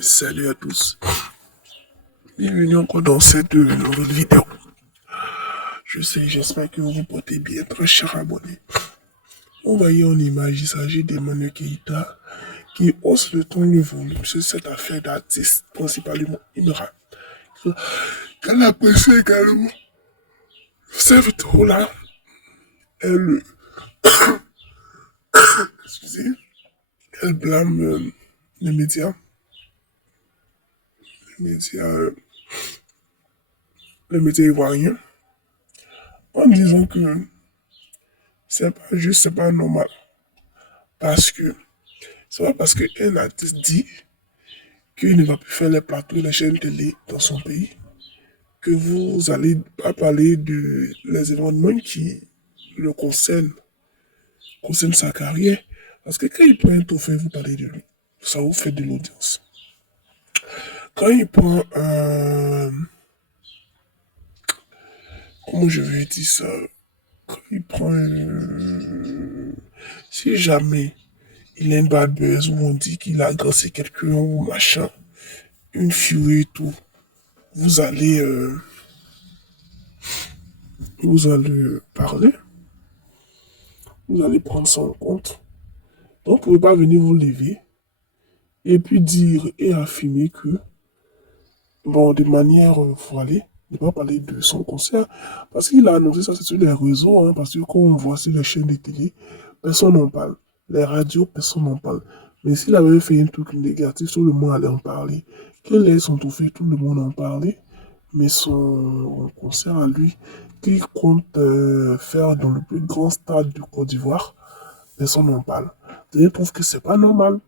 Salut à tous, bienvenue encore dans cette nouvelle vidéo. J'espère que vous vous portez bien, très cher abonné. Vous voyez en image, il s'agit d'Emmanuel Keita qui hausse le ton du volume sur cette affaire d'artiste, principalement Imra. Qu'elle apprécie également cette vidéo-là, elle, excusez, elle blâme les médias, les médias, euh, les médias ivoiriens, en disant que c'est pas juste, c'est pas normal. Parce que c'est pas parce qu'un artiste dit qu'il ne va plus faire les plateaux et les chaînes télé dans son pays que vous allez pas parler de les événements qui le concernent sa carrière. Parce que quand il prend un trophée, vous parlez de lui. Ça vous fait de l'audience. Quand il prend un... Comment je vais dire ça? Quand il prend un... Si jamais il a une bad buzz où on dit qu'il a agressé quelqu'un ou machin, une furie et tout, vous allez, parler, vous allez prendre ça en compte. Donc, vous ne pouvez pas venir vous lever et puis dire et affirmer que, bon, de manière voilée, ne pas parler de son concert, parce qu'il a annoncé ça sur les réseaux, hein, parce que quand on voit sur les chaînes de télé, personne n'en parle. Les radios, personne n'en parle. Mais s'il avait fait un truc négatif, tout le monde allait en parler. Quel est son trophée, tout le monde en parlait. Mais son concert à lui, qu'il compte faire dans le plus grand stade du Côte d'Ivoire, personne n'en parle. Je trouve que c'est pas normal.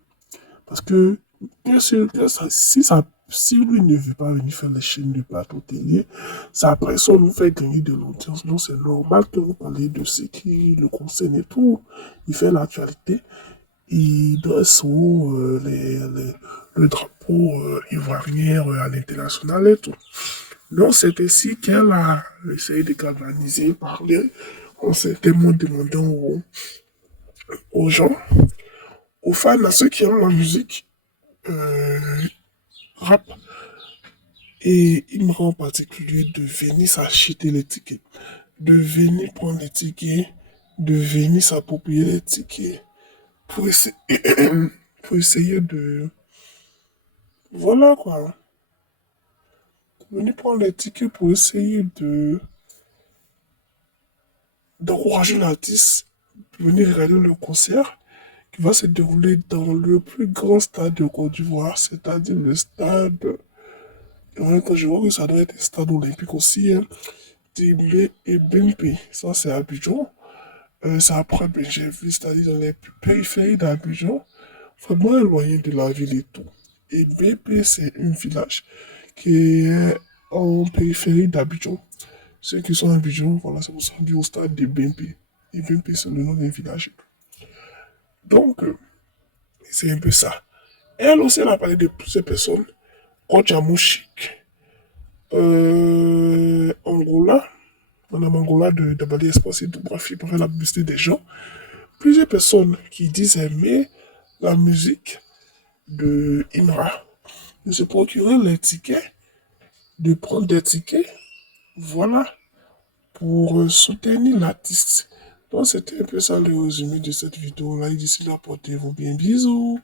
Parce que, bien sûr, que si lui ne veut pas venir faire les chaînes de plateau télé, sa personne vous fait gagner de l'audience. Donc c'est normal que vous parlez de ce qui le concerne et tout. Il fait l'actualité. Il dresse haut le drapeau ivoirien à l'international et tout. Donc c'est ainsi qu'elle a essayé de galvaniser, parler. On s'est tellement demandant aux gens, aux fans, à ceux qui aiment la musique euh, rap, et il me rend en particulier de venir s'acheter les tickets, de venir prendre les tickets, de venir s'approprier les tickets pour essayer, pour essayer de... Voilà quoi. Venir prendre les tickets pour essayer d'encourager l'artiste, venir regarder le concert qui va se dérouler dans le plus grand stade de Côte d'Ivoire, c'est-à-dire le stade... Et ouais, quand je vois que ça doit être un stade olympique aussi, hein, Dibé et Bempe, ça c'est Abidjan. C'est après, ben, j'ai vu, c'est-à-dire dans les périphéries d'Abidjan, vraiment éloigné de la ville et tout. Et BP, c'est un village qui est en périphérie d'Abidjan. Ceux qui sont à Abidjan, voilà, c'est pour ça qu'on dit au stade de BMP. Et BMP, c'est le nom d'un village. Donc, c'est un peu ça. Elle aussi, elle a parlé de plusieurs personnes. Coach Amouchik, Angola, Madame Angola de Bali Espace et tout, bref, il pourrait la publicité des gens. Plusieurs personnes qui disent aimer la musique de Imra, de se procurer les tickets, de prendre des tickets, voilà, pour soutenir l'artiste. Donc c'était un peu ça le résumé de cette vidéo-là. Et d'ici là, portez-vous bien, bisous.